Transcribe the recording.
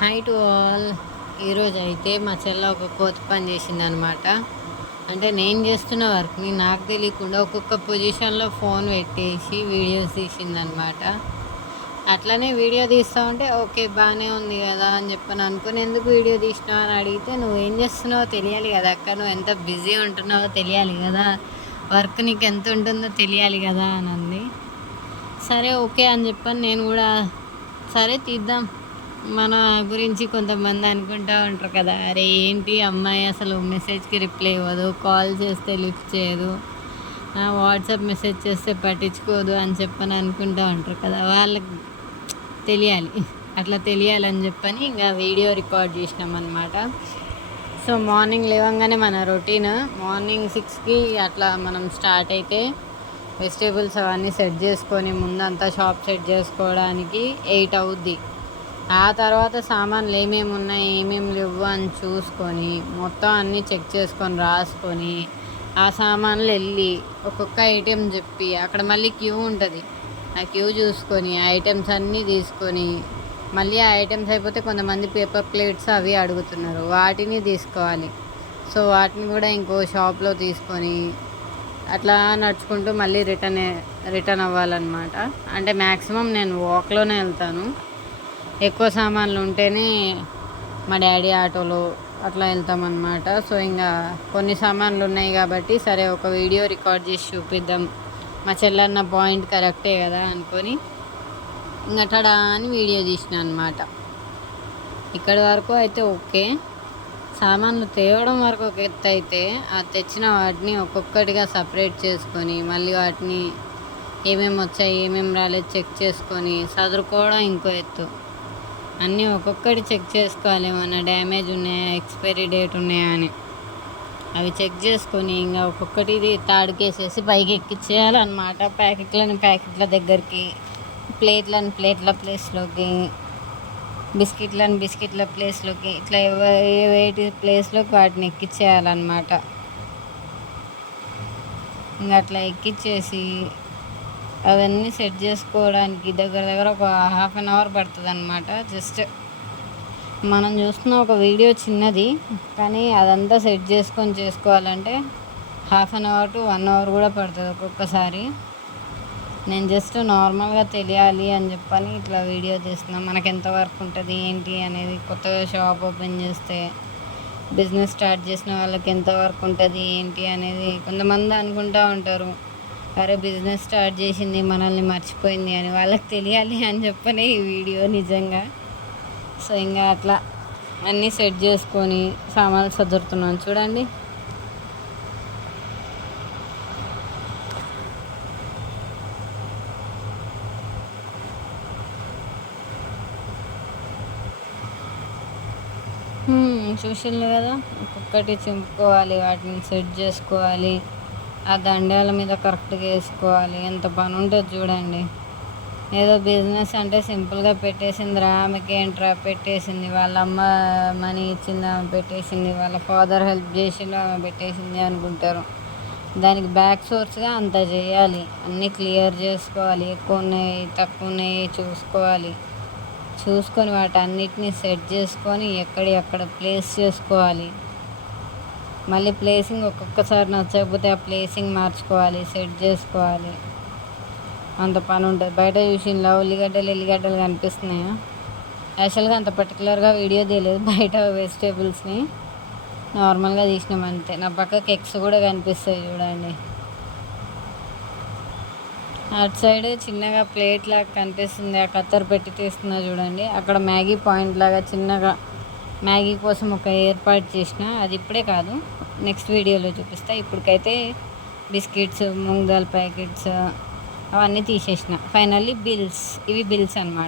Hi to all. ఈరోజు అయితే మా చెల్ల ఒక కోతి పని చేసిందనమాట. అంటే నేను చేస్తున్న వర్క్ని నాకు తెలియకుండా ఒక్కొక్క పొజిషన్లో ఫోన్ పెట్టేసి వీడియోస్ తీసిందనమాట. అట్లనే వీడియో తీస్తూ ఉంటే ఓకే బాగానే ఉంది కదా అని చెప్పని అనుకుని ఎందుకు వీడియో తీసినావు అని అడిగితే నువ్వేం చేస్తున్నావో తెలియాలి కదా అక్క, నువ్వు ఎంత బిజీ ఉంటున్నావో తెలియాలి కదా, వర్క్ నీకు ఎంత ఉంటుందో తెలియాలి కదా అని అంది. సరే ఓకే అని చెప్పని నేను కూడా సరే తీద్దాం. మన గురించి కొంతమంది అనుకుంటూ ఉంటారు కదా, అరే ఏంటి అమ్మాయి అసలు మెసేజ్కి రిప్లై ఇవ్వదు, కాల్ చేస్తే లిఫ్ట్ చేయదు, వాట్సాప్ మెసేజ్ చేస్తే పట్టించుకోదు అని చెప్పని అనుకుంటూ ఉంటారు కదా, వాళ్ళకి తెలియాలి. అట్లా తెలియాలని చెప్పని ఇంకా వీడియో రికార్డ్ చేసినాం అనమాట. సో మార్నింగ్ లేవగానే మన రొటీన్ మార్నింగ్ 6కి అట్లా మనం స్టార్ట్ అయితే వెజిటేబుల్స్ అవన్నీ సెట్ చేసుకొని ముందంతా షాప్ సెట్ చేసుకోవడానికి 8 అవుద్ది. ఆ తర్వాత సామాన్లు ఏమేమి ఉన్నాయి ఏమేమి లేవు అని చూసుకొని మొత్తం అన్నీ చెక్ చేసుకొని రాసుకొని ఆ సామాన్లు వెళ్ళి ఒక్కొక్క ఐటెం చెప్పి అక్కడ మళ్ళీ క్యూ ఉంటుంది, ఆ క్యూ చూసుకొని ఆ ఐటమ్స్ అన్నీ తీసుకొని మళ్ళీ ఆ ఐటమ్స్ అయిపోతే కొంతమంది పేపర్ ప్లేట్స్ అవి అడుగుతున్నారు, వాటిని తీసుకోవాలి. సో వాటిని కూడా ఇంకో షాప్లో తీసుకొని అట్లా నడుచుకుంటూ మళ్ళీ రిటర్న్ అవ్వాలన్నమాట. అంటే మ్యాక్సిమం నేను వాక్లోనే వెళ్తాను. ఎక్కువ సామాన్లు ఉంటేనే మా డాడీ ఆటోలో అట్లా వెళ్తామన్నమాట. సో ఇంకా కొన్ని సామాన్లు ఉన్నాయి కాబట్టి సరే ఒక వీడియో రికార్డ్ చేసి చూపిద్దాం, మా చెల్లన్న పాయింట్ కరెక్టే కదా అనుకొని ఇంకా టడా అని వీడియో తీసిన అనమాట. ఇక్కడి వరకు అయితే ఓకే. సామాన్లు తేవడం వరకు ఒక ఎత్తు అయితే ఆ తెచ్చిన వాటిని ఒక్కొక్కటిగా సపరేట్ చేసుకొని మళ్ళీ వాటిని ఏమేమి వచ్చాయి ఏమేమి రాలేదు చెక్ చేసుకొని సదురుకోవడం ఇంకో ఎత్తు. అన్నీ ఒక్కొక్కటి చెక్ చేసుకోవాలి, ఏమన్నా డ్యామేజ్ ఉన్నాయా ఎక్స్పైరీ డేట్ ఉన్నాయా అని. అవి చెక్ చేసుకొని ఇంకా ఒక్కొక్కటి తాడుకేసేసి పైకి ఎక్కిచ్చేయాలన్నమాట. ప్యాకెట్ల దగ్గరికి, ప్లేట్ల ప్లేస్లోకి, బిస్కెట్ల ప్లేస్లోకి, ఇట్లా వేటి ప్లేస్లోకి వాటిని ఎక్కిచ్చేయాలన్నమాట. ఇంకా అట్లా ఎక్కిచ్చేసి అవన్నీ సెట్ చేసుకోవడానికి దగ్గర ఒక ½ అన్ అవర్ పడుతుంది అనమాట. జస్ట్ మనం చూస్తున్న ఒక వీడియో చిన్నది, కానీ అదంతా సెట్ చేసుకొని చేసుకోవాలంటే ½ అన్ అవర్ టు 1 అవర్ కూడా పడుతుంది ఒక్కొక్కసారి. నేను జస్ట్ నార్మల్గా తెలియాలి అని చెప్పని ఇట్లా వీడియో చేస్తున్నాం. మనకు ఎంత వర్క్ ఉంటుంది ఏంటి అనేది, కొత్తగా షాప్ ఓపెన్ చేస్తే బిజినెస్ స్టార్ట్ చేసిన వాళ్ళకి ఎంత వర్క్ ఉంటుంది ఏంటి అనేది కొంతమంది అనుకుంటూ ఉంటారు, అరే బిజినెస్ స్టార్ట్ చేసింది మనల్ని మర్చిపోయింది అని. వాళ్ళకి తెలియాలి అని చెప్పనే ఈ వీడియో నిజంగా. సో ఇంకా అట్లా అన్నీ సెట్ చేసుకొని సామాన్లు సదురుతున్నాను చూడండి. చూసిండ్రు కదా, ఒక్కొక్కటి చింపుకోవాలి, వాటిని సెట్ చేసుకోవాలి, ఆ దండాల మీద కరెక్ట్గా వేసుకోవాలి. ఎంత పని ఉంటుంది చూడండి. ఏదో బిజినెస్ అంటే సింపుల్గా పెట్టేసింది రా, ఆమెకి ఏంట్రా పెట్టేసింది, వాళ్ళ అమ్మ మనీ ఇచ్చింది ఆమె పెట్టేసింది, వాళ్ళ ఫాదర్ హెల్ప్ చేసిండు ఆమె పెట్టేసింది అనుకుంటారు. దానికి బ్యాక్ సోర్స్గా అంత చేయాలి, అన్నీ క్లియర్ చేసుకోవాలి, ఎక్కువ ఉన్నాయి తక్కువ ఉన్నాయి చూసుకోవాలి. చూసుకొని వాటన్నిటిని సెట్ చేసుకొని ఎక్కడ ప్లేస్ చేసుకోవాలి. మళ్ళీ ప్లేసింగ్ ఒక్కొక్కసారి నచ్చకపోతే ఆ ప్లేసింగ్ మార్చుకోవాలి, సెట్ చేసుకోవాలి. అంత పని ఉంటుంది. బయట చూసినలా ఎల్లిగడ్డలు కనిపిస్తున్నాయా? యాక్చువల్గా అంత పర్టికులర్గా వీడియో తీయలేదు, బయట వెజిటేబుల్స్ని నార్మల్గా తీసినాం అంతే. నా పక్కకి ఎగ్స్ కూడా కనిపిస్తాయి చూడండి. అటు సైడ్ చిన్నగా ప్లేట్ లాగా కనిపిస్తుంది, ఆ కత్తర్ పెట్టి తీస్తున్నా చూడండి. అక్కడ మ్యాగీ పాయింట్ లాగా చిన్నగా మ్యాగీ కోసం ఒక ఏర్పాటు చేసిన, అది ఇప్పుడే కాదు నెక్స్ట్ వీడియోలో చూపిస్తా. ఇప్పటికైతే బిస్కెట్స్, మూంగ్ దాల్ ప్యాకెట్స్ అవన్నీ తీసేసిన. ఫైనల్లీ ఇవి బిల్స్ అన్నమాట.